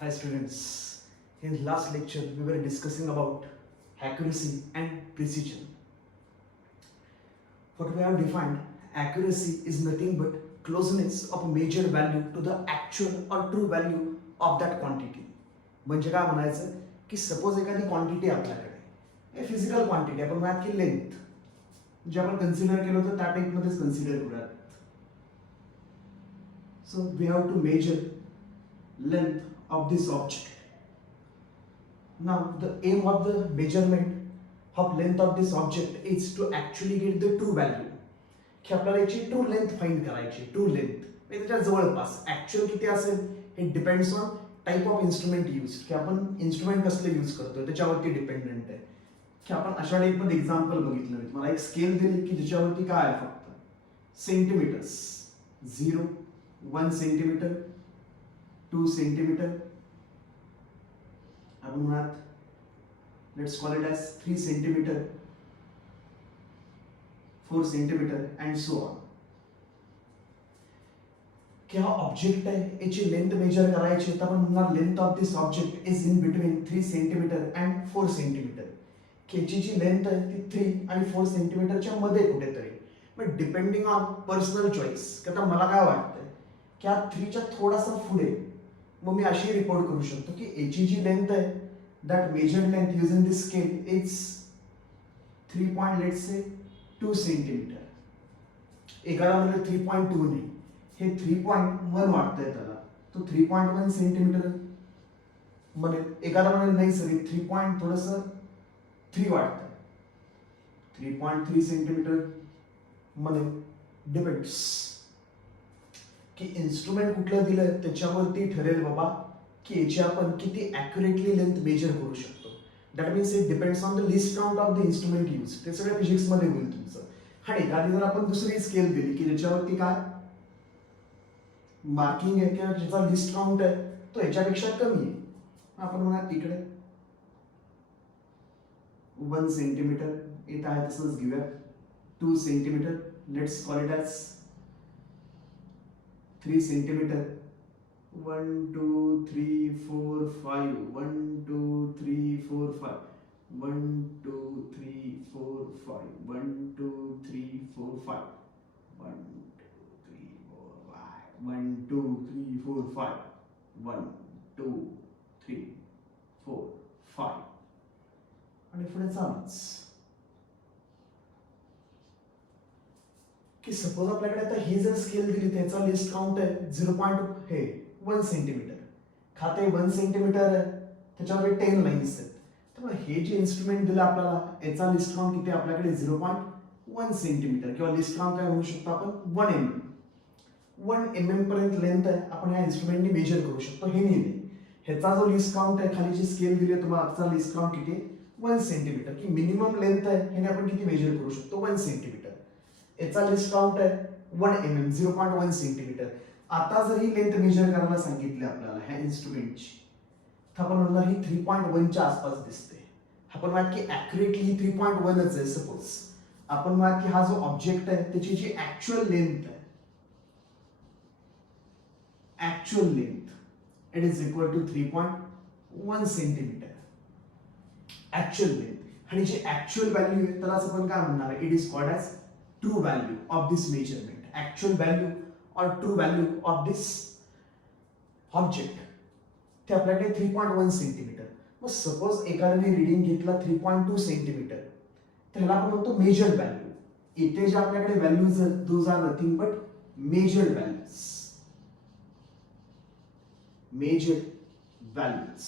Hi students, in last lecture we were discussing about accuracy and precision. What we have defined, accuracy is nothing but closeness of a major value to the actual or true value of that quantity. म्हणजे काय म्हणायचं की suppose एखादी quantity आपल्याकडे physical quantity आपण म्हणत की length जे आपण कन्सिडर केलं होतं त्या टाईपमध्येच कन्सिडर करूयात. So we have to measure length of this object. Now the aim of the measurement of length of this object is to actually get the true value. की आपल्याला याची ट्रू लेंथ फाइंड करायची. True length म्हणजे त्याच्या जवळपास actual किती असेल हे depends on type of instrument use, की आपण इन्स्ट्रुमेंट कसले यूज करतोय त्याच्यावरती डिपेंडेंट आहे. की आपण अशा टाईपमध्ये एक्झाम्पल बघितलं, मी मला एक स्केल दिली की ज्याच्यावरती काय आहे फक्त सेंटीमीटर्स, 0, 1 सेंटीमीटर, 2 सेंटीमीटर, आपण म्हणत let's call it as 3 centimetre, 4 centimetre and so on. की हा ऑब्जेक्ट आहे याची लेंथ मेजर करायची तर आपण म्हणणार length of this object is in between 3 centimetre and 4 centimetre. की याची जी लेंथ आहे ती 3 आणि 4 सेंटीमीटरच्या मध्ये कुठेतरी. But depending on personal choice, की आता मला काय वाटतंय की हा 3च्या थोडासा पुढे मग मी अशी रिपोर्ट करू शकतो की याची जी लेंथ आहे that measured length using this scale is 3.2 centimetre. एखादा म्हणजे 3.2 नाही, हे 3.1 वाटतंय त्याला, तो 3.1 सेंटीमीटर म्हणजे एखादा म्हणजे नाही सरी 3. थोडस 3 वाटतंय, 3.3 सेंटीमीटर म्हणजे डिपेंड्स की इन्स्ट्रुमेंट कुठलं दिलं त्याच्यावरती ठरेल बाबा की याची आपण किती ॲक्युरेटली लेंथ मेजर करू शकतो. That means it depends on the list count of the instrument use. ते सगळं फिजिक्समध्ये होईल तुमचं. आणि एखादी जर आपण दुसरी स्केल दिली की ज्याच्यावरती काय मार्किंग आहे किंवा ज्याचा लिस्ट काउंट आहे तो याच्यापेक्षा कमी आहे, आपण म्हणा तिकडे 1 सेंटीमीटर येत आहे तसंच घेऊया, 2 centimetre, let's call it as 3 centimetre, 1 2 3 4 5, 1 2 3 4 5, 1 2 3 4 5, 1 2 3 4 5, 1 2 3 4 5, 1 2 3 4 5, 1 2 3 4 5 आणि पुढे चालूच. की सपोज आपल्याकडे आता ही जर स्केल दिली त्याचा लिस्ट काउंट आहे 0.1 सेंटीमीटर, खाते 1 सेंटीमीटर आहे, त्याच्यावर 10 लाईन्स आहेत. तर हे जे इन्स्ट्रुमेंट दिलं आपल्याला याचा लिस्ट काउंट किती आपल्याकडे 0.1 सेंटीमीटर किंवा लिस्ट काउंट काय म्हणू शकतो आपण 1 mm. 1 mm पर्यंत लेंथ आहे आपण या इन्स्ट्रुमेंटनी मेजर करू शकतो. हे नाही, ह्याचा जो लिस्ट काउंट आहे खाली जी स्केल दिली आहे तुम्हाला त्याचा लिस्ट काउंट किती 1 सेंटीमीटर. की मिनिमम लेंथ आहे ह्याने आपण किती मेजर करू शकतो 1 सेंटीमीटर. याचा लिस्ट काउंट आहे 1 mm, 0.1 सेंटीमीटर. आता जर ही लेंथ मेजर करायला सांगितली आपल्याला ह्या इन्स्ट्रुमेंटची तर आपण म्हणणार ही 3.1 च्या आसपास दिसते. आपण म्हणत की ऍक्युरेटली 3.1च आहे. सपोज आपण म्हणत की हा जो ऑब्जेक्ट आहे त्याची जी ऍक्च्युअल लेंथ आहे, actual length it is equal to 3.1 centimetre actual length. आणि जी ऍक्च्युअल व्हॅल्यू आहे त्यालाच आपण काय म्हणणार आहे, it is called as true value of this measurement, actual value or true value of this object. ते आपल्याकडे 3.1 सेंटीमीटर. मग सपोज एखाद्याने रीडिंग घेतला 3.2 सेंटीमीटर तर ह्याला आपण म्हणतो मेजर्ड व्हॅल्यू. इथे जे आपल्याकडे व्हॅल्यूज आहेत those are nothing but measured values. Measured values.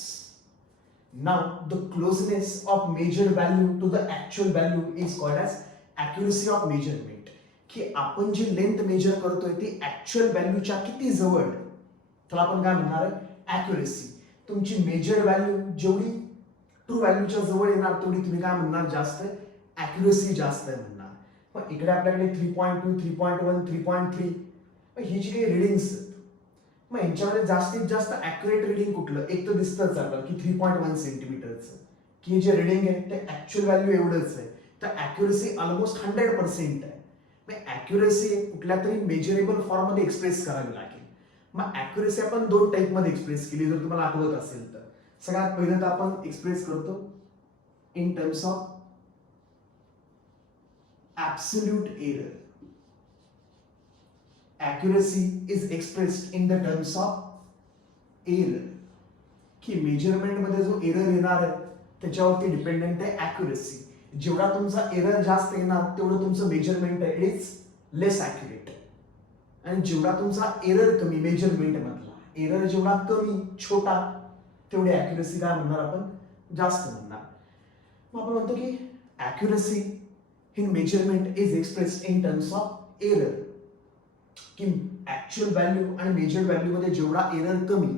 Now the closeness of measured value to the actual value is called as accuracy of measurement. की आपण जी लेंथ मेजर करतोय ती ऍक्च्युअल व्हॅल्यूच्या किती जवळ त्याला आपण काय म्हणणार आहे ॲक्युरसी. तुमची मेजर्ड व्हॅल्यू जेवढी ट्रू व्हॅल्यूच्या जवळ येणार तेवढी तुम्ही काय म्हणणार जास्त आहे, ॲक्युरसी जास्त आहे म्हणणार. पण इकडे आपल्याकडे 3.2, 3.1, 3.3 ही जी काही रिडिंग्स आहेत मग यांच्यामध्ये जास्तीत जास्त ॲक्युरेट रिडिंग कुठलं एक तर दिसतंच आपल्याला की 3.1 सेंटीमीटरचं. की जे रिडिंग आहे ते ऍक्च्युअल व्हॅल्यू एवढंच आहे. तर ॲक्युरसी ऑलमोस्ट 100% आहे. ॲक्युरसी कुठल्या तरी मेजरेबल फॉर्म मध्ये एक्सप्रेस करावी लागेल. मग ऍक्युरेसी आपण दोन टाईप मध्ये एक्सप्रेस केली, जर तुम्हाला आठवत असेल तर. सगळ्यात पहिलं तर आपण एक्सप्रेस करतो in terms of absolute error. accuracy is expressed in the terms of error, की मेजरमेंट मध्ये जो एरर येणार आहे त्याच्यावरती डिपेंडेंट आहे ऍक्युरेसी. जेवढा तुमचा एरर जास्त येणार तेवढं तुमचं मेजरमेंट आहे इट इज लेस ऍक्युरेट. आणि जेवढा तुमचा एरर कमी मेजरमेंट मधला एरर जेवढा कमी छोटा तेवढी ऍक्युरेसी काय म्हणणार आपण जास्त म्हणणार. मग आपण म्हणतो की accuracy in measurement is expressed in terms of error, की ऍक्च्युअल व्हॅल्यू आणि मेजर्ड व्हॅल्यू मध्ये जेवढा एरर कमी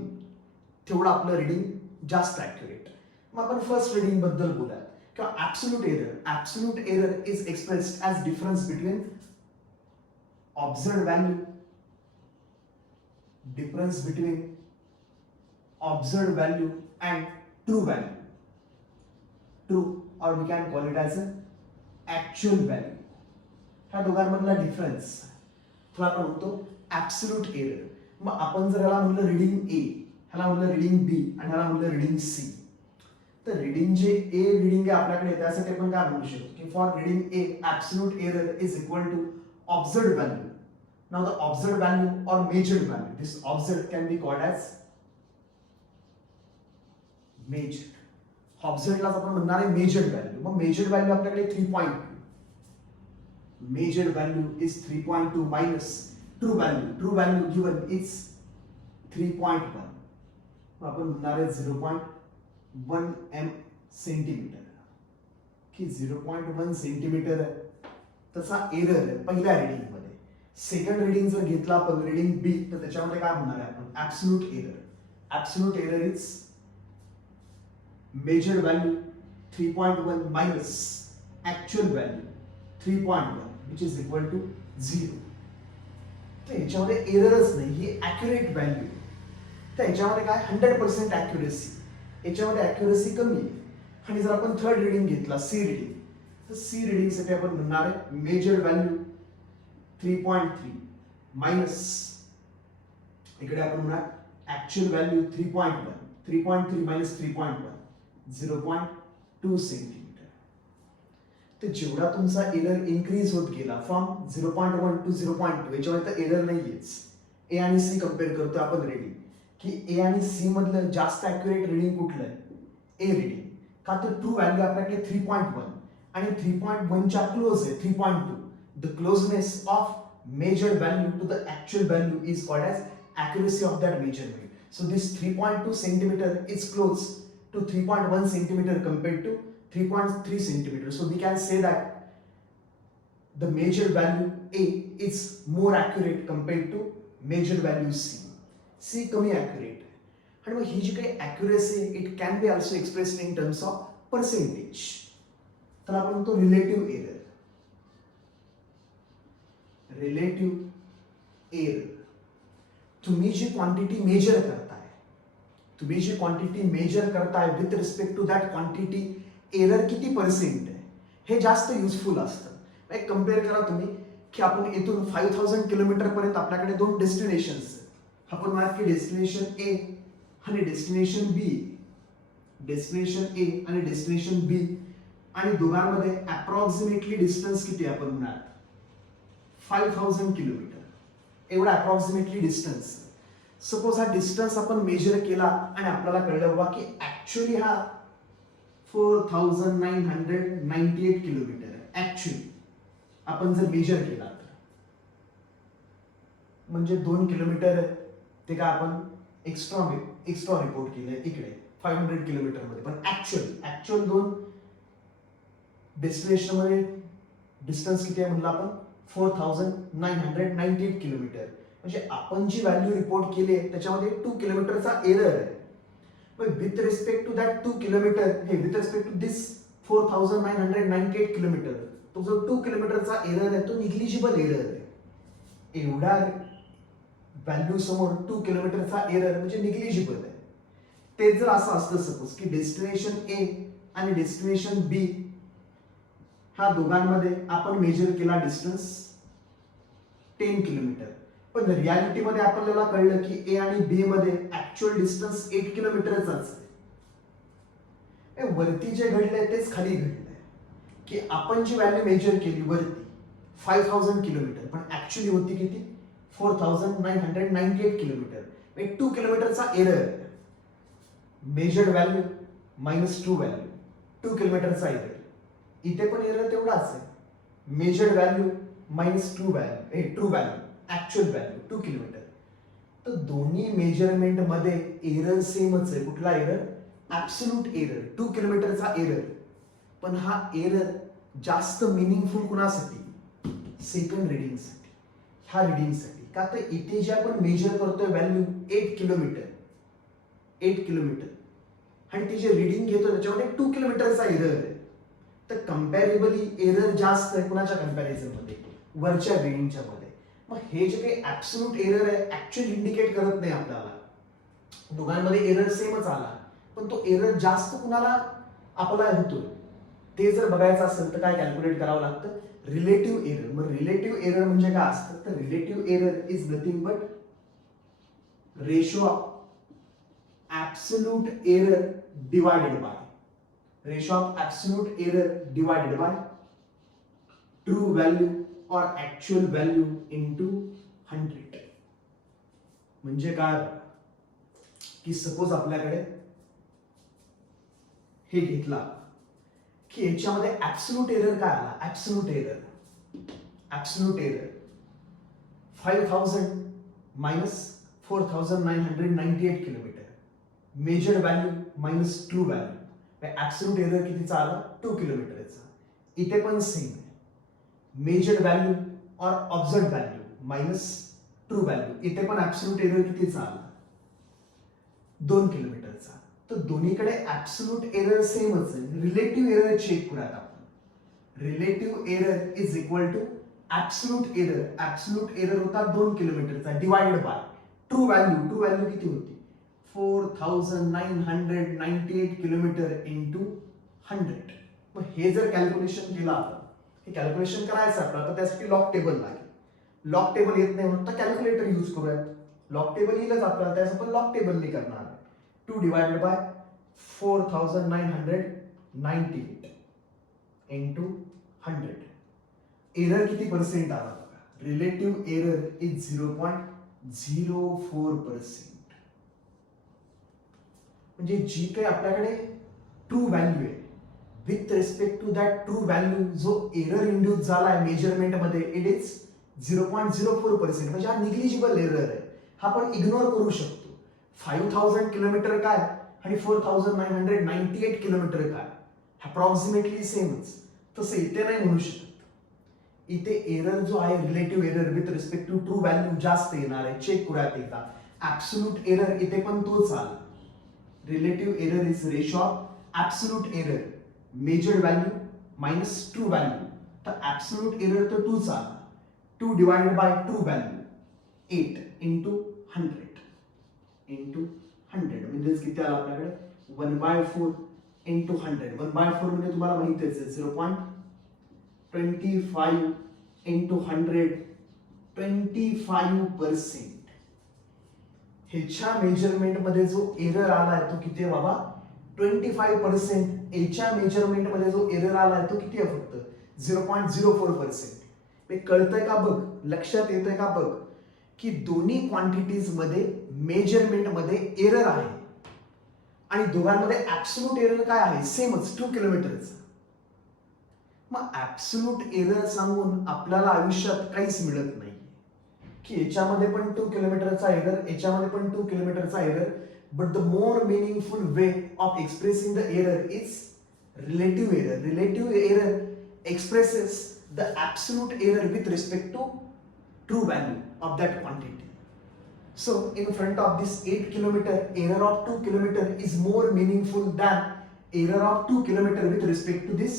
तेवढं आपलं रिडिंग जास्त ऍक्युरेट. मग आपण फर्स्ट रिडिंग बद्दल बोलाय किंवा absolute error. Absolute error is expressed as difference between observed value, difference between observed value and true value, true or we can call it as a actual value. ह्या दोघांमधला difference त्याला आपण म्हणतो absolute error. मग आपण जर ह्याला म्हणलं रिडिंग ए, ह्याला म्हणलं रिडिंग बी आणि ह्याला म्हणलं रिडिंग सी, तर रिडिंग जे ए रिडिंग आहे आपल्याकडे त्यासाठी आपण काय म्हणू शकतो की for reading A absolute error is equal to observed value. Now the observed value or measured value, this observed can be called as measured. ऑब्झर्व्डलाच आपण म्हणणार आहे मेजर्ड व्हॅल्यू. मग मेजर्ड व्हॅल्यू आपल्याकडे 3.2, measured value is 3.2 minus true value given is 3.1. आपण म्हणणार आहे 0.1 m centimetre, की 0.1 सेंटीमीटर तसा एरर आहे पहिल्या रिडिंग मध्ये. सेकंड रिडिंग जर घेतला आपण रिडिंग बी, तर त्याच्यामध्ये काय म्हणणार आहे आपण absolute error. Absolute error is measured value 3.1 minus actual value 3.1 which is equal to 0. तर याच्यामध्ये एररच नाही, ही ऍक्युरेट व्हॅल्यू. तर याच्यामध्ये काय 100% ऍक्युरेसी, याच्यामध्ये ऍक्युरेसी कमी आहे. आणि जर आपण थर्ड रिडिंग घेतला सी रिडिंग, तर सी रिडिंग साठी आपण म्हणणार आहे मेजर्ड व्हॅल्यू 3.3 मायनस इकडे आपण म्हणणार ऍक्च्युअल व्हॅल्यू 3.1, 3.3 मायनस 3.1 0.2 सेंटीमीटर. तर जेवढा तुमचा एरर इन्क्रीज होत गेला फ्रॉम 0.1 टू 0.2, याच्यामध्ये तर एरर नाहीयेच. ए आणि सी कम्पेअर करतो आपण रिडिंग, की ए आणि सी मधलं जास्त ऍक्युरेट रिडिंग कुठलं आहे ए रिडिंग. का तर ट्रू व्हॅल्यू आपल्याकडे 3.1 आणि 3.1 च्या क्लोज आहे 3.2. The closeness of measured value to the actual value is called as accuracy of that measurement. So this 3.2 centimeter is close to 3.1 centimeter compared to 3.3 centimeter. So we can say that the measured value A is more accurate compared to measured value C. C कमी accurate. आणि मग ही जी काही accuracy it can be also expressed in terms of percentage. तर आपण म्हणतो relative error. Relative error. तुम्ही जी क्वांटिटी मेजर करताय with respect to that quantity error किती पर्सेंट आहे हे जास्त युजफुल असतं. एक कम्पेअर करा तुम्ही की आपण इथून 5000 किलोमीटर पर्यंत आपल्याकडे दोन डेस्टिनेशन्स आहेत. आपण म्हणा की डेस्टिनेशन ए आणि डेस्टिनेशन बी, डेस्टिनेशन ए आणि डेस्टिनेशन बी, आणि दोघांमध्ये अप्रॉक्सिमेटली डिस्टन्स किती आपण म्हणणार 5000 किलोमीटर एवढा अप्रॉक्सिमेटली डिस्टन्स. सपोज हा डिस्टन्स आपण मेजर केला आणि आपल्याला कळलं बाबा की ऍक्च्युअली हा 4998 किलोमीटर आहे. ऍक्च्युअली आपण जर मेजर केला तर म्हणजे 2 किलोमीटर ते काय आपण एक्स्ट्रा रिपोर्ट केलंय इकडे 500 किलोमीटर मध्ये, पण ऍक्च्युअल दोन डेस्टिनेशन मध्ये डिस्टन्स किती आहे म्हणलं आपण 4998 किलोमीटर. म्हणजे आपण जी व्हॅल्यू रिपोर्ट केली आहे त्याच्यामध्ये 2 किलोमीटरचा एरर आहे. With respect to that 2 kilometre, हे with respect to this 4998 kilometre, तो जो 2 किलोमीटरचा एरर आहे तो निग्लिजिबल एरर आहे. एवढा व्हॅल्यू समोर 2 किलोमीटरचा एरर म्हणजे निग्लिजिबल आहे. ते जर असं असतं सपोज की डेस्टिनेशन ए आणि डेस्टिनेशन बी ह्या दोघांमध्ये आपण मेजर केला डिस्टन्स 10 किलोमीटर, पण रियालिटीमध्ये आपल्याला कळलं की ए आणि बी मध्ये ऍक्च्युअल डिस्टन्स 8 किलोमीटरच आहे. वरती जे घडलंय तेच खाली घडलंय की आपण जी व्हॅल्यू मेजर केली वरती 5000 किलोमीटर, पण ऍक्च्युअली होती किती 4998 किलोमीटर. 2 किलोमीटरचा error. Measured value minus true value, 2 किलोमीटरचा एरर. इथे पण एरर तेवढाच आहे. Measured value minus true value actual value 2 kilometre. तर दोन्ही मेजरमेंट मध्ये एरर सेमच आहे. कुठला एरर? ऍब्सोल्यूट एरर, 2 किलोमीटरचा एरर. पण हा एरर जास्त मिनिंगफुल कुणासाठी? सेकंड रिडिंगसाठी, ह्या रिडिंगसाठी. का तर इथे जे आपण मेजर करतोय व्हॅल्यू 8 किलोमीटर आणि ती जे रिडिंग घेतो त्याच्यामध्ये 2 किलोमीटरचा एरर आहे. तर कम्पॅरेबली एरर जास्त आहे कुणाच्या कम्पॅरिझन मध्ये? वरच्या रिडिंगच्या मध्ये. मग हे जे काही ऍब्सोल्यूट एरर आहे ऍक्च्युअली इंडिकेट करत नाही आपल्याला. दोघांमध्ये एरर सेमच आला, पण तो एरर जास्त कुणाला अप्लाय होतोय ते जर बघायचं असेल तर काय कॅल्क्युलेट करावं लागतं? Relative error. मग रिलेटिव्ह एरर म्हणजे काय असतं? तर relative error is nothing but ratio of absolute error divided by true value or actual value into 100. म्हणजे काय की सपोज आपल्याकडे हे घेतला की याच्यामध्ये ऍब्सोल्यूट एरर काय आला? Absolute error 5000 minus 4998 kilometre. Measured value minus true value. Absolute error कितीचा आला? 2 किलोमीटरचा. इथे पण सेम आहे. मेजर्ड व्हॅल्यू और ऑब्झर्व्ड व्हॅल्यू मायनस ट्रू व्हॅल्यू. इथे पण ऍब्सोल्यूट एरर कितीचा आला? 2 किलोमीटरचा. तर दोन्हीकडे ऍब्सोल्यूट एरर सेमच आहे. रिलेटिव्ह एरर चेक करूयात आपण. Relative error is equal to absolute error. Absolute error होता 2 किलोमीटरचा divided by true value. True value किती होती? 4998 किलोमीटर इंटू 100. मग हे जर कॅल्क्युलेशन केलं आपण, हे कॅल्क्युलेशन करायचं आपल्याला, तर त्यासाठी लॉग टेबल लागेल. लॉग टेबल येत नाही म्हणून तर कॅल्क्युलेटर यूज करूयात. लॉग टेबल येईलच आपल्याला, त्याचं पण लॉग टेबलने करणार आहे. 2 डिवाइडेड बाय 4998 इंटू 100. एरर किती पर्सेंट आला बघा? Relative error is 0.04%. म्हणजे जी काही आपल्याकडे ट्रू व्हॅल्यू आहे with respect to that true value जो एरर इंड्यूस झालाय मेजरमेंट मध्ये इट इज 0.04%. म्हणजे हा निग्लिजिबल एरर आहे. हा आपण इग्नोर करू शकतो. 5000 किलोमीटर काय आणि 4998 किलोमीटर काय? अप्रॉक्सिमेटली सेमच. तसं इथे नाही म्हणू शकत. इथे एरर जो आहे relative error with respect to true value जास्त येणार आहे. चेक करूयात एकदा. ऍब्सोल्यूट एरर इथे पण तोच आला. Relative error is ratio of absolute error measured value minus true value. तर absolute error तर 2 चा आला. 2 divided by true value 8 into 100 म्हणजे किती आला आपल्याकडे? 1/4 into 100. 1/4 म्हणजे तुम्हाला माहितीच आहे 0.25 into 100 25%. ह्याच्या मेजरमेंट मध्ये जो एरर आलाय तो किती आहे बाबा? 25%. याच्या मेजरमेंट मध्ये जो एरर आलाय तो किती आहे? फक्त 0.04%. हे कळतंय का बघ? लक्षात येतंय का बघ की दोन्ही क्वांटिटीज मध्ये मेजरमेंट मध्ये एरर आहे आणि दोघांमध्ये ऍब्सोल्यूट एरर काय आहे? सेमच 2 किलोमीटरचा. मग ऍब्सोल्यूट एरर सांगून आपल्याला आयुष्यात काहीच मिळत नाही की याच्यामध्ये पण 2 किलोमीटरचा एरर, याच्यामध्ये पण 2 किलोमीटरचा error. But the more meaningful way of expressing the error is relative error. Relative error expresses the absolute error with respect to true value of that quantity. So in front of this 8 kilometer, error of 2 kilometer is more meaningful than error of 2 kilometer with respect to this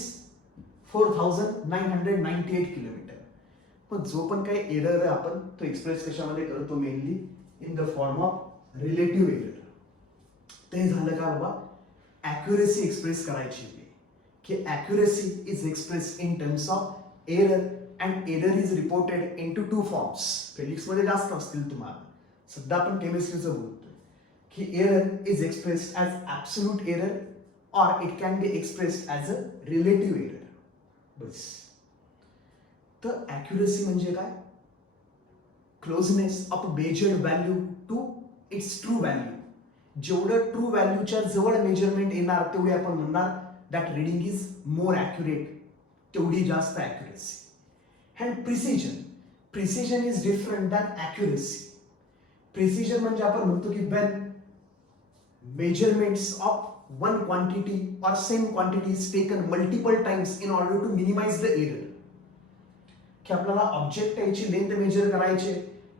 4998 kilometer. पण जो पण काही error आहे आपण तो express कशामध्ये करतो? Mainly in the form of relative error. ते झालं का बाबा? ॲक्युरेसी एक्सप्रेस करायची की accuracy is express in terms of error and error is reported in two 2 forms. फिजिक्समध्ये जास्त असतील तुम्हाला. सध्या आपण केमिस्ट्रीचं बोलतोय की error is expressed as absolute error or it can be expressed as a relative error. बस. तर accuracy म्हणजे काय? Closeness of measured value to its true value. जेवढं ट्रू व्हॅल्यूच्या जवळ मेजरमेंट येणार तेवढे आपण म्हणणार that reading is more accurate, तेवढी जास्त accuracy. And precision is different than accuracy. Precision म्हणजे आपण म्हणतो की Wien measurements of one quantity or same quantity is taken multiple times in order to minimize the error. की आपल्याला object याची length major करायचे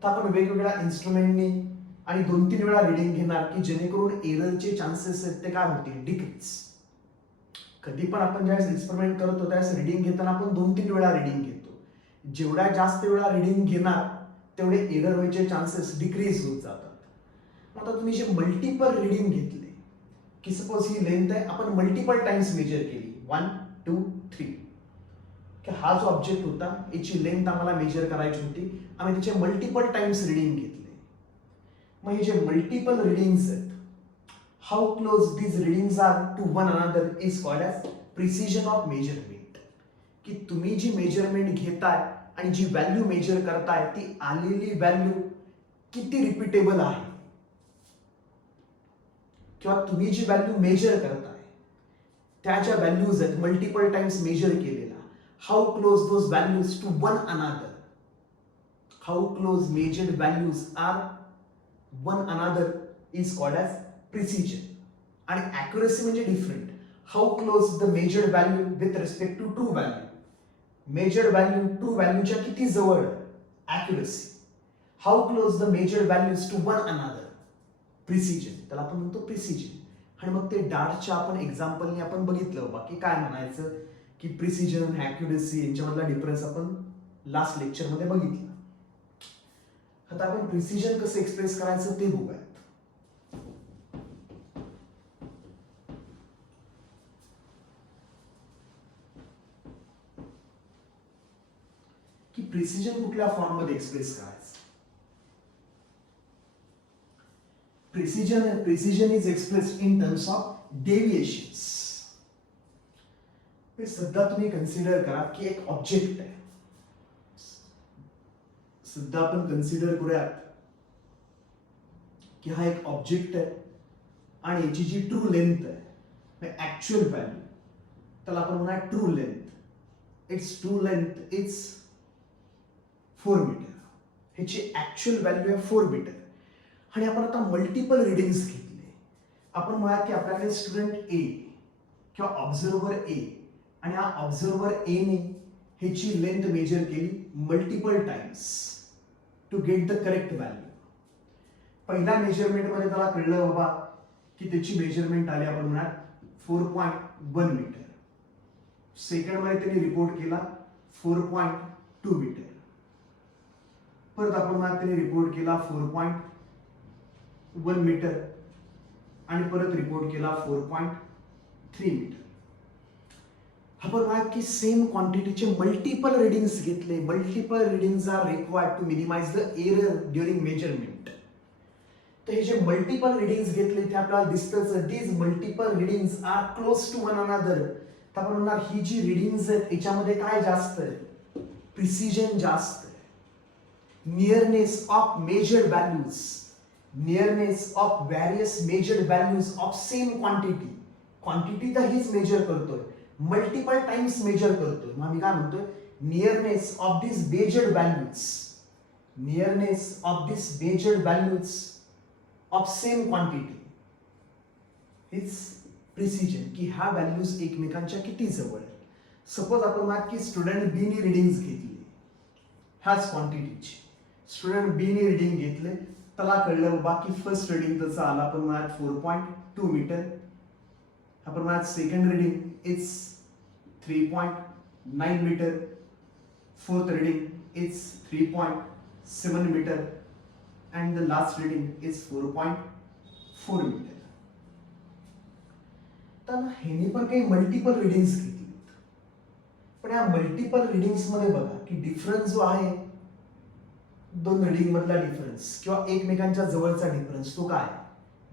तर आपण वेगवेगळ्या इन्स्ट्रुमेंटनी आणि 2-3 वेळा रिडिंग घेणार की जेणेकरून एररचे चान्सेस आहेत ते काय होतील, डिक्रीज. कधी पण आपण ज्यावेळेस एक्सपेरिमेंट करतो त्यावेळेस रिडिंग घेताना आपण 2-3 वेळा रिडिंग घेतो. जेवढ्या जास्त वेळा रिडिंग घेणार तेवढे एरर व्हायचे चान्सेस डिक्रीज होत जातात. आता तुम्ही जे मल्टिपल रिडिंग घेतले की सपोज ही लेंथ आहे, आपण मल्टिपल टाइम्स मेजर केली 1, 2, 3 की हा जो ऑब्जेक्ट होता याची लेंथ आम्हाला मेजर करायची होती, आम्ही त्याचे मल्टिपल टाइम्स रिडिंग घेतले. मग हे जे मल्टिपल रिडिंग्स आहेत, how close these readings are to one another is called as precision of measurement. की तुम्ही जी मेजरमेंट घेताय आणि जी व्हॅल्यू मेजर करताय ती आलेली व्हॅल्यू किती रिपीटेबल आहे, किंवा तुम्ही जी व्हॅल्यू मेजर करताय त्या ज्या व्हॅल्यूज आहेत मल्टिपल टाइम्स मेजर केलेला, how close those values to one another, how close measured values are one another is called as precision. आणि ॲक्युरेसी म्हणजे different. How close the measured value with respect to true value. Measured value true व्हॅल्यूच्या किती जवळ, accuracy. How close the measured values to one another, precision. त्याला आपण म्हणतो precision. आणि मग ते डार्टच्या आपण एक्झाम्पलने आपण बघितलं बाकी काय म्हणायचं की प्रिसिजन ॲक्युरेसी यांच्यामधला डिफरन्स आपण लास्ट लेक्चरमध्ये बघितलं. आता आपण प्रिसिजन कसं एक्सप्रेस करायचं ते बघूयात. की प्रिसिजन कुठल्या फॉर्म मध्ये एक्सप्रेस करायचं. Precision is expressed in terms of deviations. सध्या तुम्ही कन्सिडर करा की एक ऑब्जेक्ट आहे. सध्या आपण कन्सिडर करूयात की हा एक ऑब्जेक्ट आहे आणि याची जी ट्रू लेंथ आहे, ऍक्च्युअल व्हॅल्यू, त्याला आपण म्हणूया true length. Its true length is 4 metre. ह्याची ऍक्च्युअल व्हॅल्यू आहे 4 मीटर. आणि आपण आता मल्टिपल रिडिंग्स घेतले. आपण म्हणूया की आपल्याकडे स्टुडंट ए किंवा ऑब्झर्वर ए, आणि हा ऑब्झर्वर ए ने ह्याची लेंथ मेजर केली multiple times to get the correct value. पहिल्या मेजरमेंट मध्ये त्याला कळलं बाबा की त्याची मेजरमेंट आली आपण म्हणूया 4.1 मीटर. सेकंड मध्ये त्यांनी रिपोर्ट केला 4.2 मीटर. परत आपण म्हणूया त्यांनी रिपोर्ट केला 4.1 मीटर आणि परत रिपोर्ट केला 4.3 मीटर. आपण म्हणूया की सेम क्वांटिटीचे मल्टिपल रिडिंग्स घेतले. Multiple readings are required to minimize the error during measurement. तर हे जे मल्टिपल रिडिंग्स घेतले ते आपल्याला दिसतं these multiple readings are close to one another. तर आपण म्हणणार ही जी रिडिंग्स आहेत याच्यामध्ये काय जास्त आहे, प्रिसिजन जास्त आहे. Nearness of measured values, nearness of various measured values of same quantity. Quantity तर हीच मेजर करतोय, मल्टिपल टाइम्स मेजर करतोय. मग मी काय म्हणतोय, nearness of this measured values, nearness of this measured values of same quantity is precision. की ह्या values एकमेकांच्या किती जवळ आहेत. सपोज आपण म्हणा की स्टुडंट बी ने रिडिंग्स घेतली ह्याच क्वांटिटीची. स्टुडंट बी ने रिडिंग घेतले, त्याला कळलं बाकी फर्स्ट रिडिंग त्याचं आला आपण म्हणा 4.2 मीटर. आपण म्हणा second reading is 3.9 metre. Fourth reading is 3.7 metre and the last reading is 4.4 metre. तर ह्याने पण काही मल्टिपल रिडिंग्स घेतली. पण या मल्टिपल रिडिंग्स मध्ये बघा की डिफरन्स जो आहे दोन रिडिंग मधला डिफरन्स किंवा एकमेकांच्या जवळचा डिफरन्स तो काय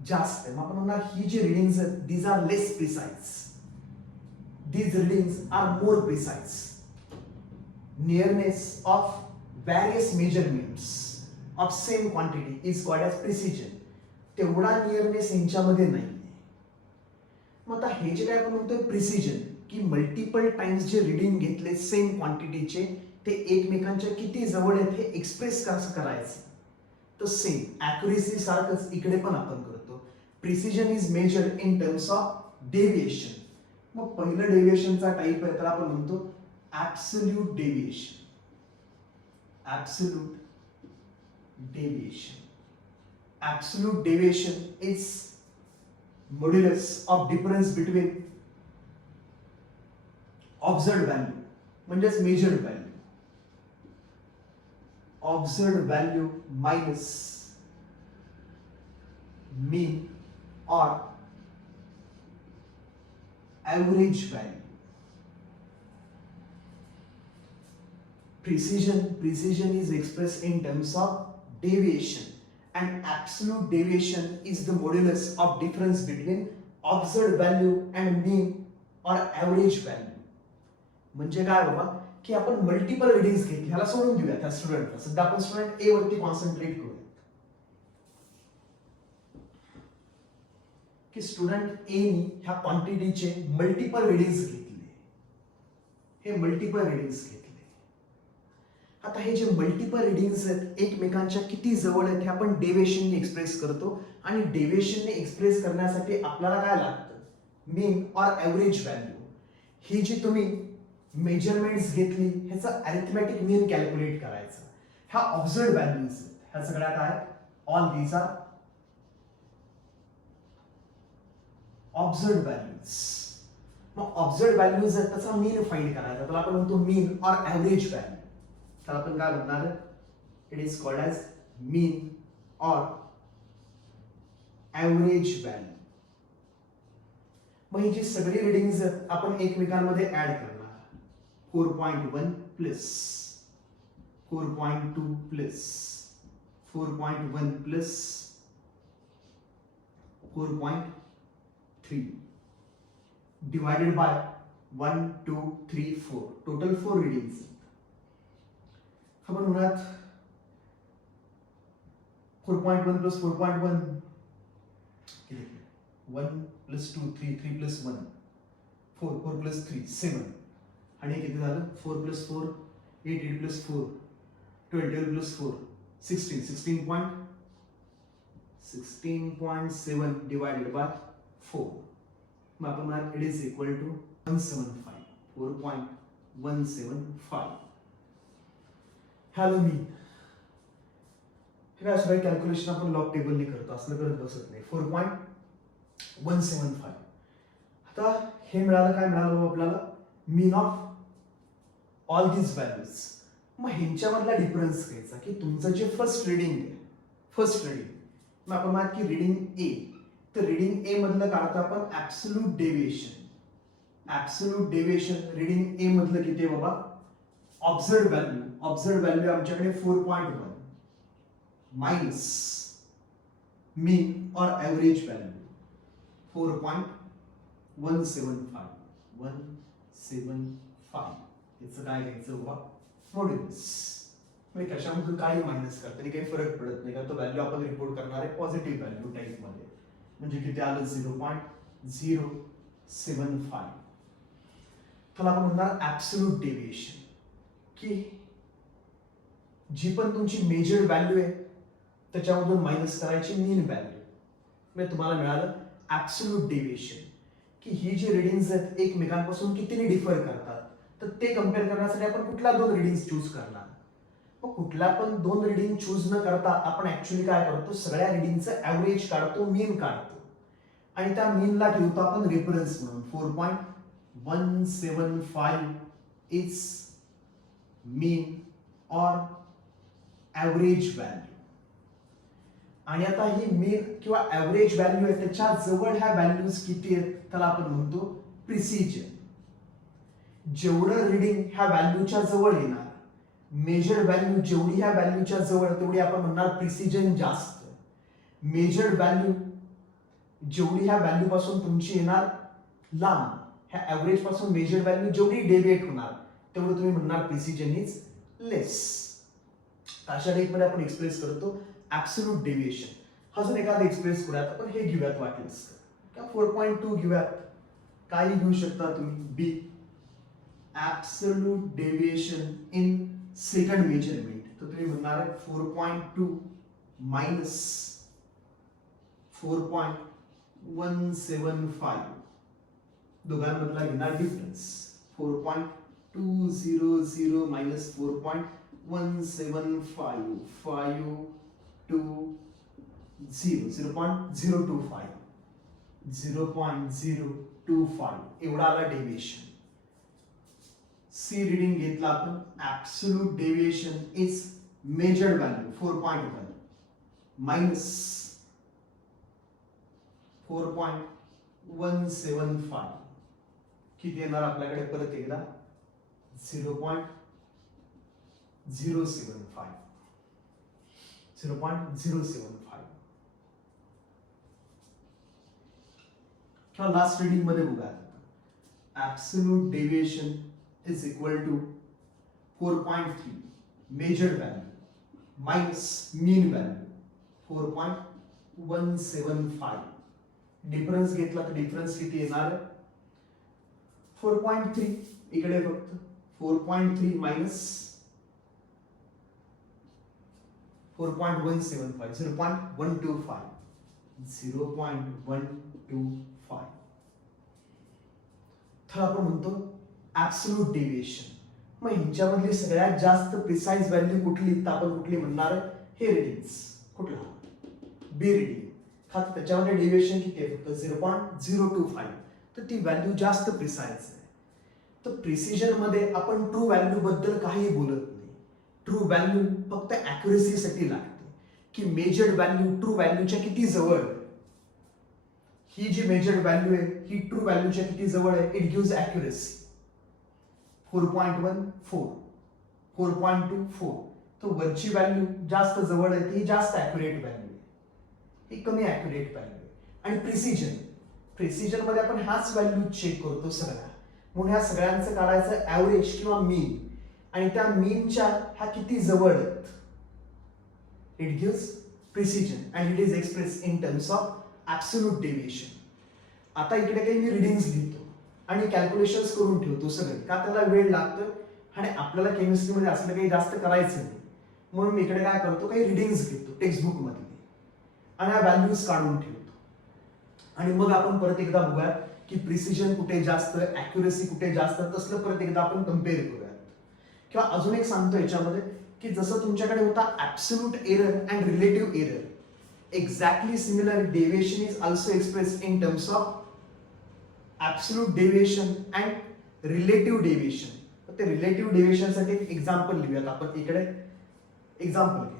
जास्त आहे. मग आपण म्हणणार ही जी रिडिंग्स आहेत these are less precise. These readings are more precise. Nearness of various measurements of same quantity is called as precision. तेवढा नियरनेस यांच्यामध्ये नाही. मग आता हे जे काय आपण म्हणतोय प्रिसिजन की मल्टिपल टाइम्स जे रिडिंग घेतले सेम क्वांटिटीचे ते एकमेकांच्या किती जवळ आहेत हे एक्सप्रेस कसं करायचं तर सेम ॲक्युरेसी सारखंच इकडे पण आपण करतो. Precision is measured in terms of deviation. मग पहिलं डेविएशनचा टाइप आहे तर आपण म्हणतो absolute deviation. Absolute deviation. Absolute deviation is modulus of difference between observed value म्हणजेच measured value. Observed value minus mean or average value. Precision is expressed in terms of deviation and absolute deviation is the modulus of difference between observed value and mean or average value. म्हणजे काय बाबा की आपण multiple readings घेतली ह्याला सोडून देऊया त्या स्टुडंटला. सध्या आपण स्टुडंट ए वरती कॉन्सन्ट्रेट करूया की स्टुडंट ए नी ह्या क्वांटिटीचे मल्टिपल रिडिंग्स घेतले. हे मल्टिपल रिडिंग्स घेतले. आता हे जे मल्टिपल रिडिंग्स आहेत एकमेकांच्या किती जवळ आहेत हे आपण डेविएशनने एक्सप्रेस करतो आणि डेविएशनने एक्सप्रेस करण्यासाठी आपल्याला काय लागतं मीन और एव्हरेज व्हॅल्यू. ही जी तुम्ही मेजरमेंट्स घेतली ह्याचा अरिथमॅटिक मीन कॅल्क्युलेट करायचं. ह्या ऑब्झर्व्ड व्हॅल्यूज आहेत ह्या सगळ्या काय ऑल दीज आर ऑब्झर्व्ड व्हॅल्यूज. मग ऑब्झर्व्ड व्हॅल्यूज आहेत त्याचा मीन फाइंड करायचा त्याला आपण म्हणतो मीन और एव्हरेज व्हॅल्यू. त्याला आपण काय म्हणणार it is called as mean or average value. मग ही जी सगळी रिडिंग्स आहेत आपण एकमेकांमध्ये ऍड करणार. 4.1 plus 4.2 plus 4.1 plus 4.3 divided by 1, 2, 3, 4. Total 4 readings. आपण म्हणूयात 4.1 plus 4.1 किती 1 plus 2 3 3 plus 1 4 4 plus 3 7 आणि किती झालं 4 plus 4 8 8 plus 4 12 12 plus 4 16 16.7 divided by 4. मग आपण म्हणणार it is equal to 175 4.175. Hello मी हे सगळे कॅल्क्युलेशन आपण लॉग टेबलने करतो असं करत बसत नाही. 4.175. आता हे मिळालं काय मिळालं आपल्याला मीन ऑफ ऑल दीज व्हॅल्यूज. मग ह्यांच्यामधला डिफरन्स घ्यायचा की तुमचं जे फर्स्ट रिडिंग आहे फर्स्ट रिडिंग मग आपण म्हणा की रिडिंग ए तर रिडिंग ए मधलं काढतो आपण absolute deviation. Absolute deviation reading A मधलं किती आहे बाबा ऑब्झर्व्ड व्हॅल्यू आमच्याकडे 4.1 minus mean or average value 4.175 याचं काय घ्यायचं बाबा मॉड्युलस. म्हणजे कशामधून काही मायनस करताना काही फरक पडत नाही कारण तो व्हॅल्यू आपण रिपोर्ट करणार आहे पॉझिटिव्ह व्हॅल्यू टाइप मध्ये. म्हणजे किती आलं 0.075. त्याला आपण म्हणणार ऍब्सोल्यूट डेविएशन की जी पण तुमची मेजर्ड व्हॅल्यू आहे त्याच्यामधून मायनस करायची मीन व्हॅल्यू. म्हणजे तुम्हाला मिळालं ऍब्सोल्यूट डेविएशन की ही जी रिडिंग्स आहेत एकमेकांपासून कितीने डिफर करतात तर ते कम्पेअर करण्यासाठी आपण कुठल्या 2 रिडिंग्स चूज करणार. मग कुठल्या पण 2 रिडिंग चूज न करता आपण ऍक्च्युअली काय करतो सगळ्या रिडिंगचं ऍव्हरेज काढतो मीन काढतो आणि त्या मीनला ठेवतो आपण रेफरन्स म्हणून. 4.175 इज मीन और ऍव्हरेज व्हॅल्यू. आणि आता ही मीन किंवा ऍव्हरेज व्हॅल्यू आहे त्याच्या जवळ ह्या व्हॅल्यूज किती आहेत त्याला आपण म्हणतो प्रिसिजन. जेवढं रिडिंग ह्या व्हॅल्यूच्या जवळ येणार, मेजर्ड व्हॅल्यू जेवढी ह्या व्हॅल्यूच्या जवळ तेवढी आपण म्हणणार प्रिसिजन जास्त. मेजर्ड व्हॅल्यू जेवढी ह्या व्हॅल्यू पासून तुमची येणार लांब, ह्या ऍव्हरेज पासून मेजर्ड व्हॅल्यू जेवढी डेविएट होणार तेवढं तुम्ही म्हणणार प्रिसिजन इज लेस. अशा टाईपमध्ये आपण एक्सप्रेस करतो ऍब्सोल्यूट डेविएशन. अजून एखादं एक्सप्रेस करूयात आपण, हे घेऊयात वाटल्यास का 4.2 घेऊयात, काही घेऊ शकता तुम्ही. B absolute deviation in second measurement, तर तुम्ही म्हणणार 4.2 मायनस 4.175, दोघांमधला घेणार डिफरन्स 4.200 मायनस 4.175, 0.025 एवढा आला डेविएशन. सी रिडिंग घेतला आपण, absolute deviation is measured value 4.1 minus 4.175 किती येणार आपल्याकडे, परत एकदा 0.075. किंवा लास्ट रिडिंग मध्ये बघा, absolute deviation is equal to 4.3 measured value minus mean value 4.175. Difference घेतला तर डिफरन्स किती येणार, 4.3. इकडे फक्त 4.3 मायनस 4.175, 0.125. तर आपण म्हणतो ऍब्सोल्यूट डेविएशन. मग ह्यांच्यामधली सगळ्यात जास्त प्रिसाइज व्हॅल्यू कुठली, तर आपण कुठली म्हणणार, हे रिडिंग्स. कुठला, बी रिडिंग. हा त्याच्यामध्ये डेविएशन किती आहे, फक्त 0.025, तर ती व्हॅल्यू जास्त प्रिसाइज आहे. तर प्रिसिजन मध्ये आपण ट्रू व्हॅल्यू बद्दल काही बोलत नाही. ट्रू व्हॅल्यू फक्त ऍक्युरेसीसाठी लागते, की मेजर्ड व्हॅल्यू ट्रू व्हॅल्यूच्या किती जवळ आहे. ही जी मेजर्ड व्हॅल्यू आहे ही ट्रू व्हॅल्यूच्या किती जवळ आहे, इट गिव्स ऍक्युरेसी. 4.14, 4.24, तर वरची व्हॅल्यू जास्त जवळ आहे, ती जास्त ऍक्युरेट व्हॅल्यू आहे, ही कमी ऍक्युरेट व्हॅल्यू आहे. आणि प्रिसिजन मध्ये आपण ह्याच व्हॅल्यू चेक करतो सगळ्या, म्हणून ह्या सगळ्यांचं काढायचं ऍव्हरेज किंवा मीन, आणि त्या मीनच्या ह्या किती जवळ आहेत, it gives precision and it is express in terms of absolute deviation. आता इकडे काही मी रिडिंग्स घेतो आणि कॅल्क्युलेशन्स करून ठेवतो सगळे, का त्याला वेळ लागतो आणि आपल्याला केमिस्ट्रीमध्ये असलं काही जास्त करायचं नाही, म्हणून मी इकडे काय करतो, काही रिडिंग्स घेतो टेक्स्टबुक मधले आणि ह्या व्हॅल्यूज काढून ठेवतो. आणि मग आपण परत एकदा बघूया की प्रिसिजन कुठे जास्त, ऍक्युरेसी कुठे जास्त, तसलं परत एकदा आपण कम्पेअर करूयात. किंवा अजून एक सांगतो याच्यामध्ये की जसं तुमच्याकडे होता absolute error and relative error, exactly similar deviation is also expressed in terms of absolute deviation and relative deviation. तर ते रिलेटिव्ह डेविएशन साठी एक एक्झाम्पल लिहूयात आपण. इकडे एक्झाम्पल घेतो.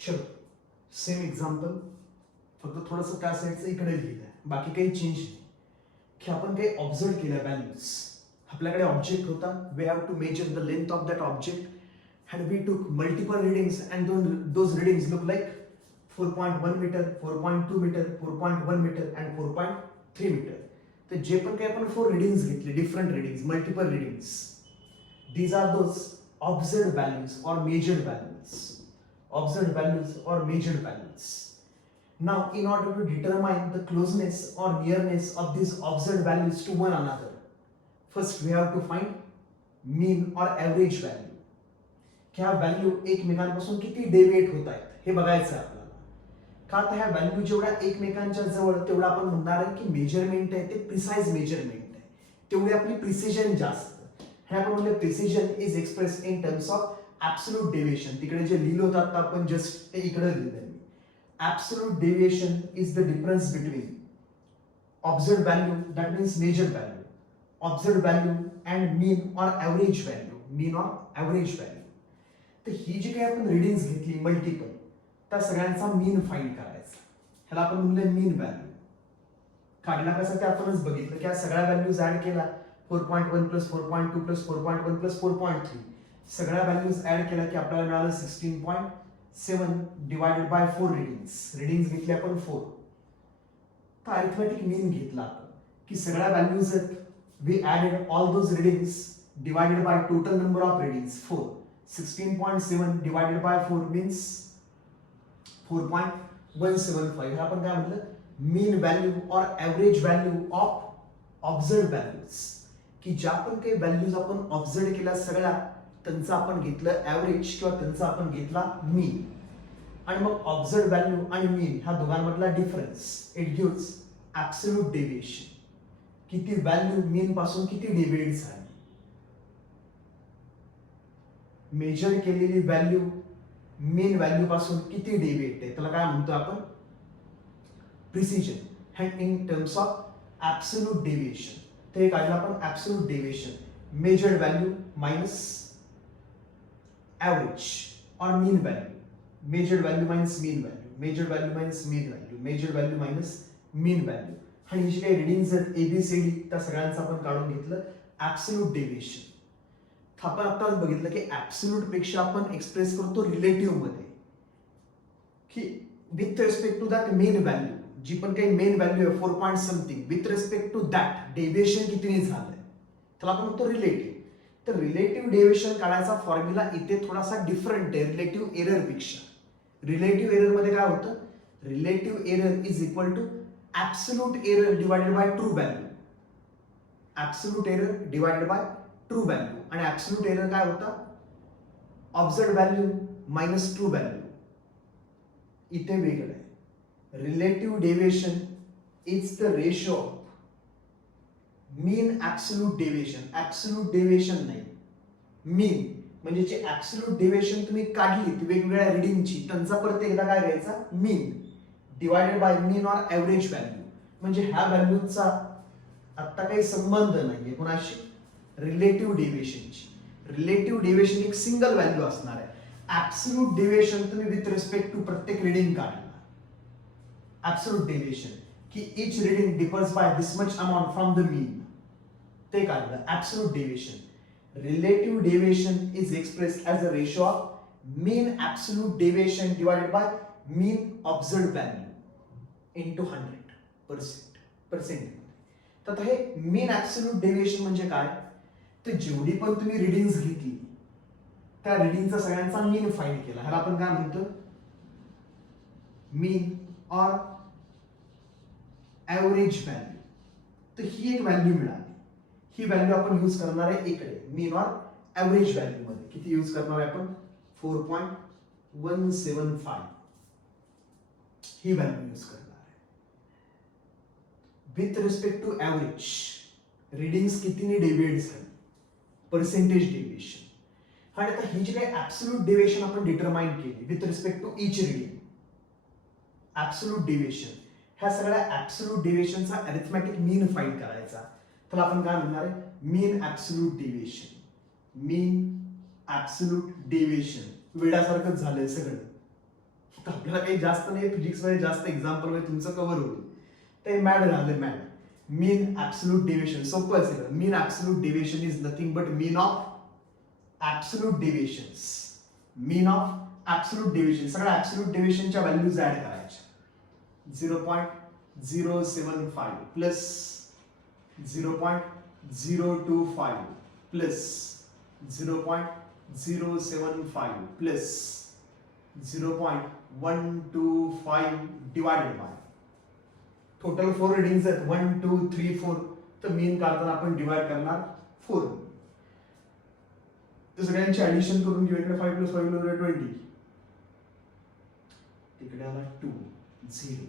चलो सेम एक्झाम्पल, फक्त थोडंसं त्या साईडचं इकडे लिहिलंय, बाकी काही चेंज नाही. की आपण काही ऑब्झर्व केल्या व्हॅल्यूज. आपल्याकडे ऑब्जेक्ट होता, we have to measure the length of that object and we took multiple readings and those readings look like 4.1 metre, 4.2 metre, 4.1 metre and 4.3 metre. तर जे पण काही आपण 4 रिडिंग्स घेतले, different readings, multiple readings, these are those observed values or measured values. Observed values or measured values. Now, in order to determine the closeness or nearness of these observed values to one another, first we have to find mean or average value. ह्या value एकमेकांपासून किती deviate होत आहेत हे बघायचं आहे आपल्याला. का तर ह्या व्हॅल्यू जेवढ्या एकमेकांच्या जवळ तेवढा आपण म्हणणार आहे की मेजरमेंट आहे ते प्रिसाइज मेजरमेंट आहे, तेवढी आपली प्रिसिजन जास्त. हे आपण म्हणले precision is express in terms of absolute deviation. तिकडे जे लिहिलं होतं आता आपण जस्ट ते इकडे लिहिलंय. Absolute deviation is the difference between observed value, that means measured value, observed value and mean or average value, mean or average value. तर ही जी काही आपण रिडिंग्स घेतली मल्टिपल, त्या सगळ्यांचा मीन फाइंड करायचा. ह्याला आपण म्हणलं मीन व्हॅल्यू. काढला कसं ते आपणच बघितलं की या सगळ्या व्हॅल्यूज ऍड केला, 4.1 प्लस 4.2 प्लस 4.1 प्लस 4.3, सगळ्या व्हॅल्यूज ऍड केला की आपल्याला मिळालं 16.7 डिवायडेड बाय 4 रिडिंग्स घेतली आपण 4. तर अरिथमेटिक मीन घेतला आपण की सगळ्या व्हॅल्यूज आहेत, we added all those readings divided by total number of readings 4. 16.7 divided by 4 means 4.175. हे आपण काय म्हटलं, मीन व्हॅल्यू और average value of observe values, की ज्या पण काही व्हॅल्यूज आपण ऑब्झर्व केल्या सगळ्या त्यांचं आपण घेतलं ऍव्हरेज किंवा त्यांचा आपण घेतला मीन. आणि मग ऑब्झर्व व्हॅल्यू आणि मीन ह्या दोघांमधला difference it gives absolute deviation. किती व्हॅल्यू मीन पासून किती डेविएट झाली, मेजर केलेली व्हॅल्यू मीन व्हॅल्यू पासून किती डेविएट आहे, त्याला काय म्हणतो आपण, precision. And in terms of absolute deviation, ते काढलं आपण absolute deviation, measured value minus average और मीन value, measured value minus mean value, measured value minus mean value, measured value minus mean value. आणि जी काही रिडिंग्स आहेत एबीसीडी त्या सगळ्यांचं आपण काढून घेतलं ऍब्सोल्यूट डेविएशन. आपण आताच बघितलं की ऍब्सोल्यूट पेक्षा आपण एक्सप्रेस करतो रिलेटिव्ह मध्ये, की with respect to that mean value, जी पण काही मेन व्हॅल्यू आहे 4 point something, with respect to that deviation कितीने झालंय त्याला आपण म्हणतो रिलेटिव्ह. तर रिलेटिव्ह डेविएशन काढायचा फॉर्म्युला इथे थोडासा डिफरंट आहे रिलेटिव्ह एरर पेक्षा. रिलेटिव्ह एरर मध्ये काय होतं, relative error is equal to absolute error divided by true value. Absolute error divided by true value. आणि ऍब्सोल्यूट एरर काय होता, observe value minus true value. इथे वेगळं आहे, relative deviation is the ratio of mean absolute deviation. Absolute deviation नाही, mean म्हणजे जे absolute deviation तुम्ही काढली वेगवेगळ्या रिडिंगची, त्यांचा परत एकदा काय घ्यायचा मीन divided by mean or average value. म्हणजे ह्या व्हॅल्यूचा आता काही संबंध नाहीये कोणाशी, रिलेटिव्ह डेविएशनची. रिलेटिव्ह डेविएशन एक सिंगल व्हॅल्यू असणार आहे. ऍब्सोल्यूट डेविएशन तुम्ही विथ रिस्पेक्ट टू प्रत्येक रिडिंग काढला, ऍब्सोल्यूट डेविएशन की each reading differs by this much amount from the mean, ते काढलं absolute deviation. Relative deviation is expressed as a ratio of mean absolute deviation divided by mean observed value into 100%. तर हे मीन absolute deviation म्हणजे काय, तर जेवढी पण तुम्ही रिडिंग्स घेतली त्या रिडिंगचा सगळ्यांचा मीन फाइंड केला, ह्याला आपण काय म्हणतो, मीन और एव्हरेज व्हॅल्यू. तर ही एक व्हॅल्यू मिळाली, ही व्हॅल्यू आपण यूज करणार आहे इकडे मीन और एव्हरेज व्हॅल्यू मध्ये. किती यूज करणार आहे आपण, 4.175 ही व्हॅल्यू यूज करणार आहे. With respect to average readings कितीने डेविएट झाली, पर्सेंटेज डेविएशन. आणि आता ही जी काही ऍब्सोल्यूट डेविएशन आपण डिटरमाइन केली with respect to each reading, absolute deviation, ह्या सगळ्या ऍब्सोल्यूट डेविएशनचा अरिथमेटिक मीन फाइंड करायचा. तर आपण काय म्हणणार आहे, mean absolute deviation. Mean absolute deviation वेडासारखंच झालंय सगळं. आपल्याला काही जास्त नाही, फिजिक्स मध्ये जास्त एक्झाम्पल मध्ये तुमचं कव्हर होईल, ते मॅड झालं मॅड. मीन ऍब्सोल्यूट डेविएशन सोपं असेल, mean absolute deviation is nothing but mean of absolute deviations. Mean of absolute deviation, सगळ्या ऍब्सोल्यूट डेविएशनच्या व्हॅल्यूज ऍड करायच्या. 0.075 plus 0.025 plus 0.075 plus 0.125 divided by total 4 readings आहेत 1 2 3 4. तर मीन काढताना आपण डिवाइड करणार 4. तर सगळ्यांची ऍडिशन करून घेऊ. इकडे 5 प्लस 5 प्लस 20, तिकडे आला 2 0.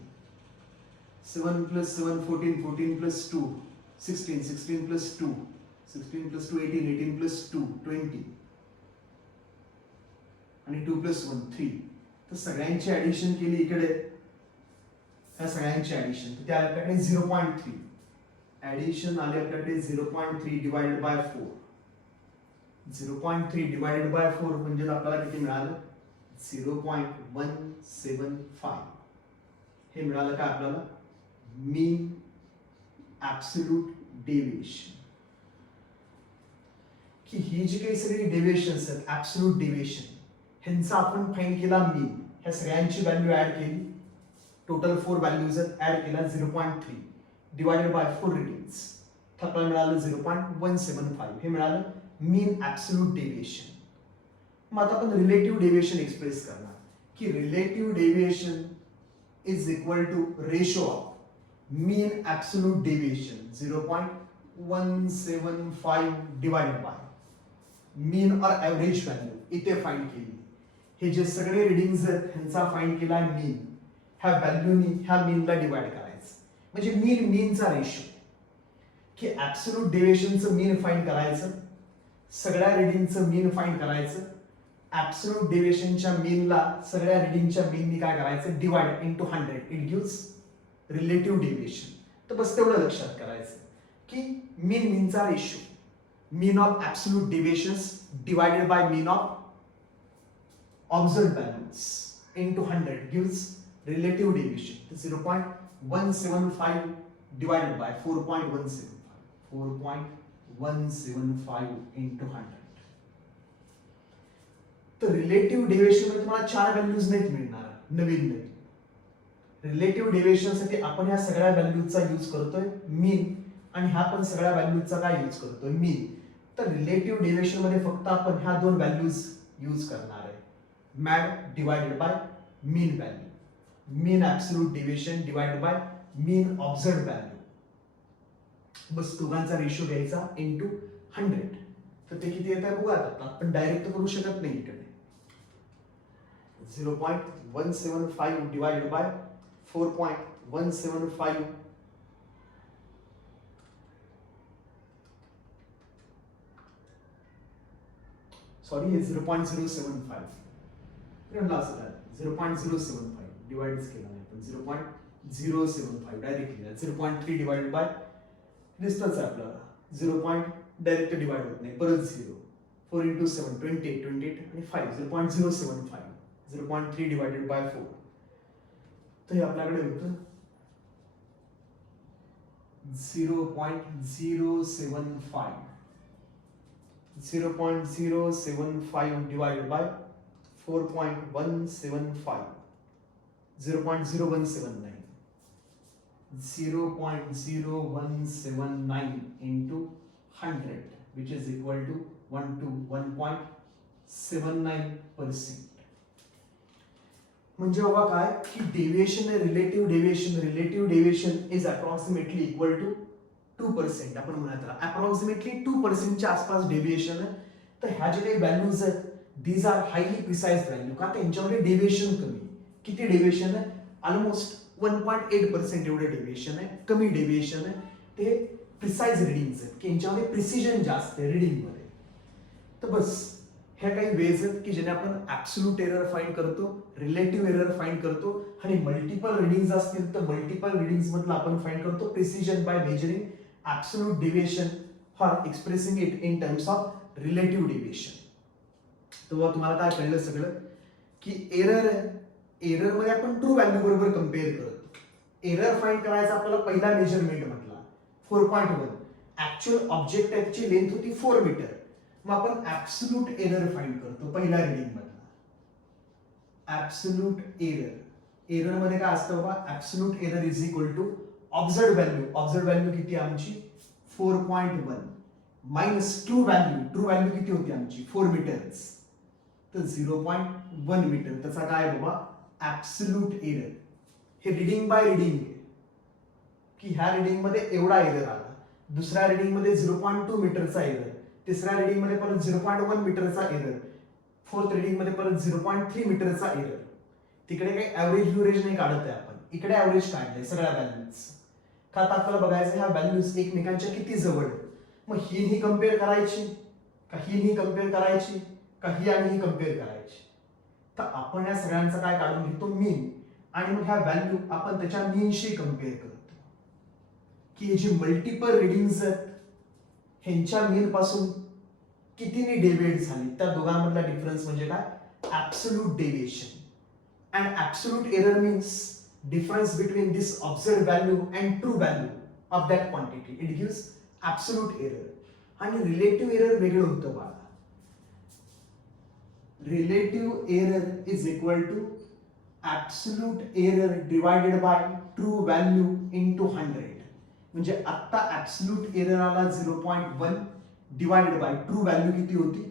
7 plus 7 14, 14 plus 2 16, 16 plus 2 16 plus 2 18, 18 plus 2 20 आणि 2 plus 1 3. तर सगळ्यांची ऍडिशन केली इकडे, त्या सगळ्यांची ऍडिशन, तर त्या आपल्याकडे 0.3 ऍडिशन आले आपल्याकडे 0.3 डिवाइडेड बाय 4. 0.3 डिवाइडेड बाय 4 म्हणजे आपल्याला किती मिळालं 0.175 हे मिळालं काय आपल्याला मीन ऍब्सोल्यूट डेविएशन की ही जी काही सगळी डेविएशन्स आहेत ऍब्सोल्यूट डेविएशन ह्यांचा आपण फाइंड केला मीन ह्या सगळ्यांची व्हॅल्यू ऍड केली टोटल 4 व्हॅल्यूज ऍड केला 0.3 डिवाइडेड बाय 4 रिडिंग्स आपल्याला मिळालं 0.175 हे मिळालं मीन ऍब्सोल्यूट डेविएशन मग आता आपण रिलेटिव्ह डेविएशन एक्सप्रेस करणार की relative deviation is equal to ratio of mean absolute deviation 0.175 divided by mean or average value इथे फाइंड केली हे जे सगळे रिडिंग्स आहेत ह्यांचा फाइंड केला मीन ह्या व्हॅल्यूनी ह्या मीनला डिवाइड करायचं म्हणजे मीनचा रेशो की ऍब्सोल्यूट डेविएशनचं मीन फाइंड करायचं सगळ्या रिडिंगचं मीन फाइंड करायचं ऍब्सोल्यूट डेविएशनच्या मीनला सगळ्या रिडिंगच्या मीननी काय करायचं divide into 100 it gives relative deviation तर बस तेवढं लक्षात करायचं की मीनचा ratio mean of absolute deviations divided by mean of observed values into 100 gives relative deviation 0.175 divided by 4.175 into 100 तर रिलेटिव्ह डेविएशन मध्ये तुम्हाला 4 व्हॅल्यूज नाहीत मिळणार नवीन रिलेटिव्ह डेविएशन साठी आपण ह्या सगळ्या व्हॅल्यूजचा यूज करतोय मीन आणि ह्या पण सगळ्या व्हॅल्यूजचा काय यूज करतोय मीन तर रिलेटिव्ह डेविएशन मध्ये फक्त आपण ह्या दोन व्हॅल्यूज यूज करणार आहे MAD divided by mean value mean absolute deviation divided by mean observed value बस दोघांचा रेशो घ्यायचा इनटू 100 तर ते किती येत आहे बघा आता आपण डायरेक्ट करू शकत नाही इकडे 0.175 डिवाइडेड बाय 4.175 सॉरी हे 0.075 0.075 डिवाइड केला नाही पण 0.075 डायरेक्ट लिहिला 0.3 डिवाइडेड बाय दिसतच आहे आपल्याला 0. डायरेक्ट डिवाइड होत नाही परत 0 4 into 7 28 आणि 5 0.075 0.3 डिवाइडेड बाय 4 तर हे आपल्याकडे होतं 0.075 divided by 4.175 0.0179 0.0179 into 100 which is equal to 1.79%. म्हणजे बघा काय की deviation relative deviation is approximately equal to 2% आपण म्हणत आहोत अप्रॉक्सिमेटली 2% च्या आसपास डेविएशन आहे तर ह्या जे काही व्हॅल्यूज आहेत these are highly precise value का त्यांच्यामध्ये डेविएशन कमी किती डेविएशन आहे ऑलमोस्ट 1.8% एवढे डेविएशन आहे कमी डेविएशन आहे ते प्रिसाइज रिडिंग्स आहेत की यांच्यामध्ये प्रिसिजन जास्त आहे रिडिंग मध्ये तर बस ह्या काही वेज आहेत की ज्याने आपण ऍब्सोल्यूट एरर फाइंड करतो रिलेटिव्ह एरर फाइंड करतो आणि मल्टिपल रिडिंग्स असतील तर मल्टिपल रिडिंग्स मधलं आपण फाइंड करतो precision by measuring absolute deviation for expressing it in terms of relative deviation तर तुम्हाला काय कळलं सगळं की एरर मध्ये आपण ट्रू व्हॅल्यू बरोबर कंपेअर करतो एरर फाइंड करायचा आपल्याला पहिला मेजरमेंट म्हटला 4.1 ऍक्च्युअल ऑब्जेक्ट ची लेंथ होती 4 मीटर मग आपण ऍब्सोल्यूट एरर फाइंड करतो पहिल्या रीडिंग मधला ऍब्सोल्यूट एरर मध्ये काय असतं बाबा absolute error is equal to observed value किती आमची 4.1 मायनस ट्रू व्हॅल्यू किती होती आमची 4 मीटर्स तर 0.1 मीटर त्याचा काय बाबा ऍब्सोल्यूट एरर हे रीडिंग बाय रीडिंग की ह्या रीडिंग मध्ये एवढा एरर आला दुसऱ्या रीडिंग मध्ये 0.2 मीटरचा एरर तिसऱ्या रीडिंग मध्ये परत 0.1 मीटरचा एरर फोर्थ रीडिंग मध्ये परत 0.3 मीटरचा एरर तिकडे काही ऍव्हरेज नाही काढत आहे आपण इकडे ऍव्हरेज काढलंय सगळ्या व्हॅल्यूज का आता आपल्याला बघायचं ह्या व्हॅल्यूज एकमेकांच्या किती जवळ मग ही कम्पेअर करायची का ही कम्पेअर करायची का ही आणि ही कम्पेअर करायची तर आपण या सगळ्यांचा काय काढून घेतो मीन आणि मग ह्या व्हॅल्यू आपण त्याच्या मीनशी कम्पेअर करतो की हे जे मल्टिपल रिडिंग्स आहेत ह्यांच्या मीन पासून कितीने डेव्हिएट झाली, त्या दोघांमधला डिफरन्स म्हणजे काय, absolute deviation. And absolute error means difference between this observed value and true value of that quantity. It gives absolute error. आणि रिलेटिव्ह एरर वेगळं होतं बाळा. Relative error is equal to absolute error divided by true value into 100. म्हणजे आता absolute error आला 0.1 divided by true value किती होती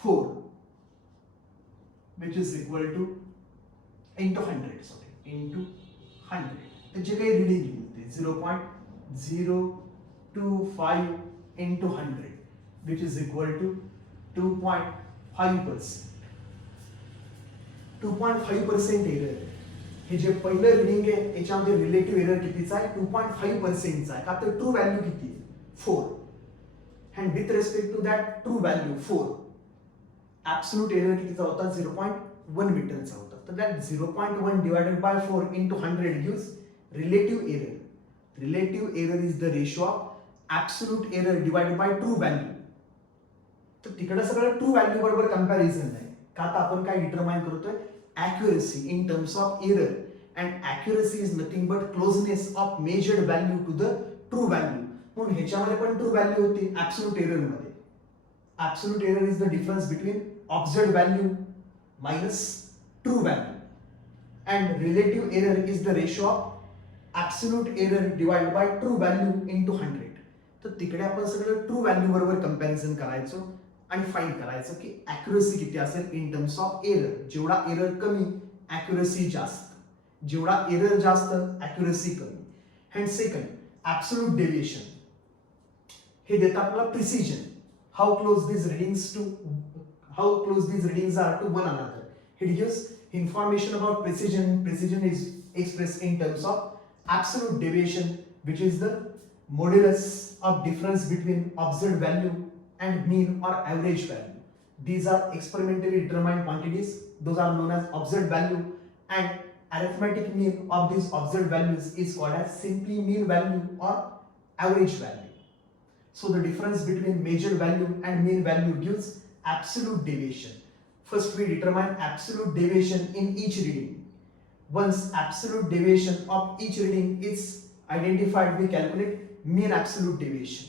4, which is equal to into 100, sorry, into 100. त्याचे काही रिडिंग होते 0.025 into 100, which is equal to 2.5%. 2.5% error. हे जे पहिलं रिडिंग आहे याच्यामध्ये रिलेटिव्ह एरर कितीचा आहे, 2.5%चा आहे. का तर ट्रू व्हॅल्यू किती आहे 4, and with respect to that true value 4, absolute error कितीचा होता 0.1 मीटरचा होता. तर that 0.1 divided by 4 into 100 gives relative error. Relative error is the ratio of absolute error divided by true value. तर तिकडे सगळं ट्रू व्हॅल्यू बरोबर कंपॅरिझन आहे. का तर आपण काय डिटरमाइन करतोय, accuracy in terms of error, and accuracy is nothing but closeness of measured value to the true value. म्हणून ह्याच्यामध्ये पण ट्रू व्हॅल्यू होती ऍब्सोल्यूट एरर मध्ये. Absolute error is the difference between observed value minus true value, and relative error is the ratio of absolute error divide by true value into 100. तर तिकडे आपण सगळं true value बरोबर comparison करायचो आणि find करायचं की ॲक्युरसी किती असेल इन टर्म्स ऑफ एरर. जेवढा एरर कमी ॲक्युरसी जास्त, जेवढा एरर जास्त ॲक्युरसी कमी. अँड सेकंड ॲब्सोल्यूट डेव्हिएशन हे देतात आपल्याला precision, how close these readings are to one another. It gives information about precision. Precision is expressed in terms of absolute deviation, which is the modulus of difference between observed value and mean or average value. These are experimentally determined quantities. Those are known as observed value, and arithmetic mean of these observed values is called as simply mean value or average value. So the difference between measured value and mean value gives absolute deviation. First we determine absolute deviation in each reading. Once absolute deviation of each reading is identified, we calculate mean absolute deviation.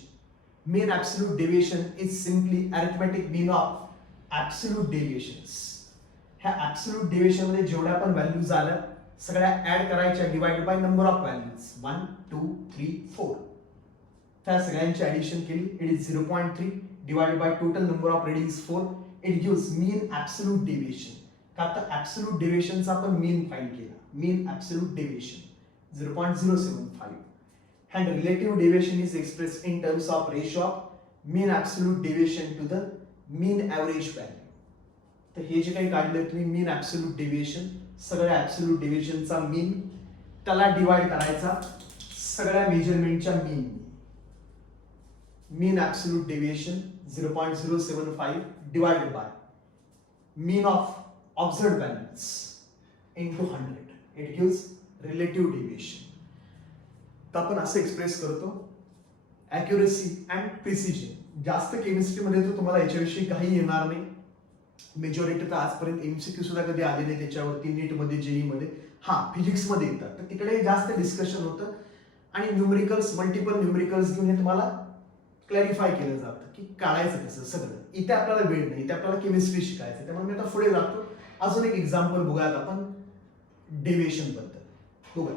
Mean absolute deviation is simply arithmetic mean of absolute deviations. ह्या absolute deviation मध्ये जेवढ्या पण values आल्या सगळ्या add करायच्या divided by number of values 1 2 3 4. त्या सगळ्यांची addition केली, it is 0.3 divided by total number of readings 4. It gives mean absolute deviation. का तर ऍब्सोल्यूट डेव्हिएशनचा आपण मीन फाइंड केला. मीन absolute deviation 0.075. And relative deviation is expressed in terms of ratio of mean absolute deviation to the mean average value. तर हे जे काही काढलं तुम्ही मीन ऍब्सोल्यूट डेव्हिएशन, सगळ्या ऍब्सोल्यूट डेव्हिएशनचा मीन त्याला डिवाइड करायचा सगळ्या मेजरमेंटच्या mean. Mean absolute deviation 0.075 divided by mean of observed values into 100. It gives relative deviation. तर आपण असं एक्सप्रेस करतो ॲक्युरसी अँड प्रिसिजन. जास्त केमिस्ट्रीमध्ये तर तुम्हाला याच्याविषयी काही येणार नाही. मेजॉरिटी तर आजपर्यंत एमसीक्यू सुद्धा कधी आले नाही त्याच्यावरती, नीटमध्ये जेई मध्ये. हा फिजिक्समध्ये येतात तर तिकडे जास्त डिस्कशन होतं आणि न्यूमरिकल्स, मल्टिपल न्यूमरिकल्स घेऊन हे तुम्हाला क्लॅरिफाय केलं जातं की काढायचं कसं सगळं. इथे आपल्याला वेळ नाही, इथे आपल्याला केमिस्ट्री शिकायचं. त्यामुळे मी आता पुढे जातो. अजून एक एक्झाम्पल बघूयात आपण डेव्हिएशन बद्दल. बघूया.